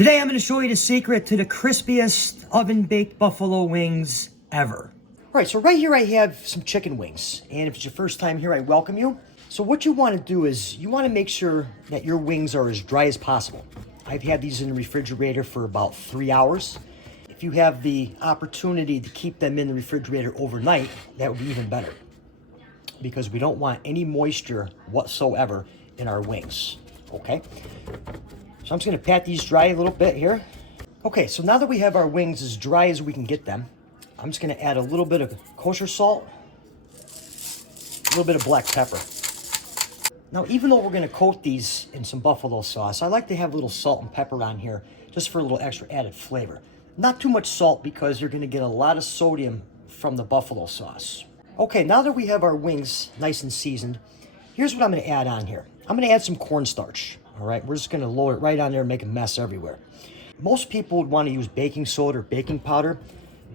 Today I'm going to show you the secret to the crispiest oven-baked buffalo wings ever. All right, so right here I have some chicken wings. And if it's your first time here, I welcome you. So what you want to do is you want to make sure that your wings are as dry as possible. I've had these in the refrigerator for about 3 hours. If you have the opportunity to keep them in the refrigerator overnight, that would be even better, because we don't want any moisture whatsoever in our wings, okay? So I'm just gonna pat these dry a little bit here. Okay, so now that we have our wings as dry as we can get them, I'm just gonna add a little bit of kosher salt, a little bit of black pepper. Now, even though we're gonna coat these in some buffalo sauce, I like to have a little salt and pepper on here just for a little extra added flavor. Not too much salt because you're gonna get a lot of sodium from the buffalo sauce. Okay, now that we have our wings nice and seasoned, here's what I'm gonna add on here. I'm gonna add some cornstarch, all right? We're just gonna load it right on there and make a mess everywhere. Most people would wanna use baking soda or baking powder,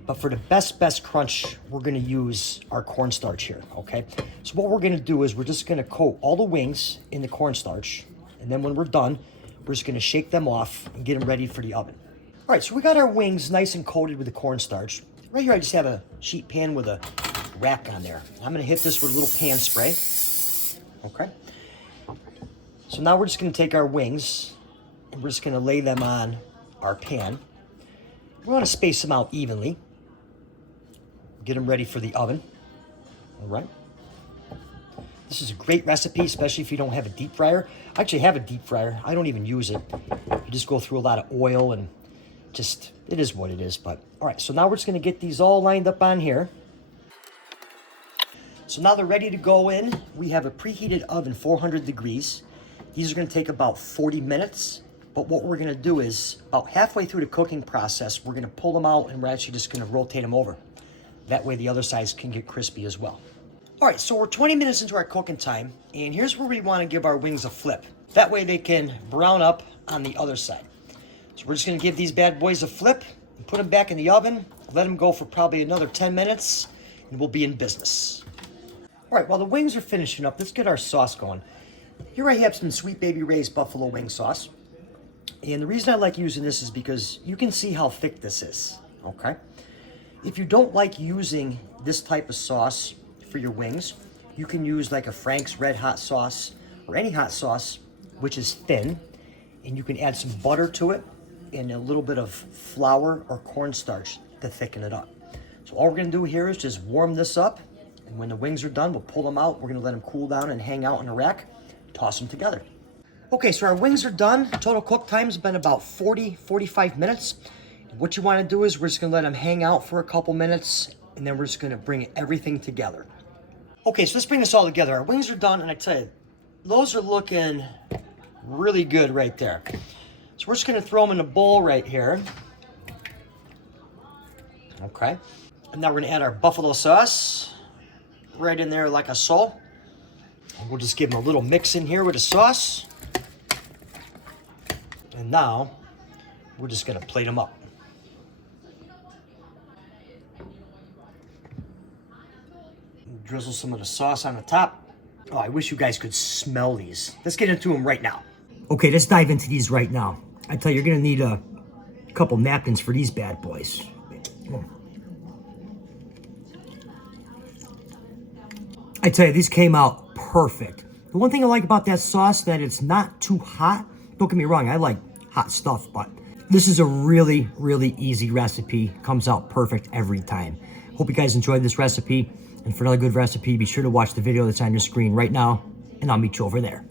but for the best crunch, we're gonna use our cornstarch here, okay? So what we're gonna do is we're just gonna coat all the wings in the cornstarch, and then when we're done, we're just gonna shake them off and get them ready for the oven. All right, so we got our wings nice and coated with the cornstarch. Right here, I just have a sheet pan with a rack on there. I'm gonna hit this with a little pan spray, okay? So now we're just gonna take our wings and we're just gonna lay them on our pan. We wanna space them out evenly. Get them ready for the oven, all right? This is a great recipe, especially if you don't have a deep fryer. I actually have a deep fryer. I don't even use it. You just go through a lot of oil and just, it is what it is. But all right, so now we're just gonna get these all lined up on here. So now they're ready to go in. We have a preheated oven, 400 degrees. These are gonna take about 40 minutes. But what we're gonna do is, about halfway through the cooking process, we're gonna pull them out and we're actually just gonna rotate them over. That way the other sides can get crispy as well. All right, so we're 20 minutes into our cooking time, and here's where we wanna give our wings a flip. That way they can brown up on the other side. So we're just gonna give these bad boys a flip and put them back in the oven, let them go for probably another 10 minutes, and we'll be in business. All right, while the wings are finishing up, let's get our sauce going. Here I have some Sweet Baby Ray's buffalo wing sauce. And the reason I like using this is because you can see how thick this is, okay? If you don't like using this type of sauce for your wings, you can use like a Frank's Red Hot sauce or any hot sauce, which is thin, and you can add some butter to it and a little bit of flour or cornstarch to thicken it up. So all we're gonna do here is just warm this up, and when the wings are done, we'll pull them out. We're gonna let them cool down and hang out in a rack, toss them together. Okay, so our wings are done. Total cook time's been about 45 minutes. What you want to do is we're just going to let them hang out for a couple minutes, and then we're just going to bring everything together. Okay, so let's bring this all together. Our wings are done, and I tell you, those are looking really good right there. So we're just going to throw them in a bowl right here. Okay, and now we're going to add our buffalo sauce right in there like a so. And we'll just give them a little mix in here with the sauce. And now we're just going to plate them up. Drizzle some of the sauce on the top. Oh, I wish you guys could smell these. Let's get into them right now. Okay, let's dive into these right now. I tell you, you're gonna need a couple napkins for these bad boys. I tell you, these came out perfect. The one thing I like about that sauce, that it's not too hot. Don't get me wrong, I like hot stuff, but this is a really, really easy recipe. Comes out perfect every time. Hope you guys enjoyed this recipe. And for another good recipe, be sure to watch the video that's on your screen right now, and I'll meet you over there.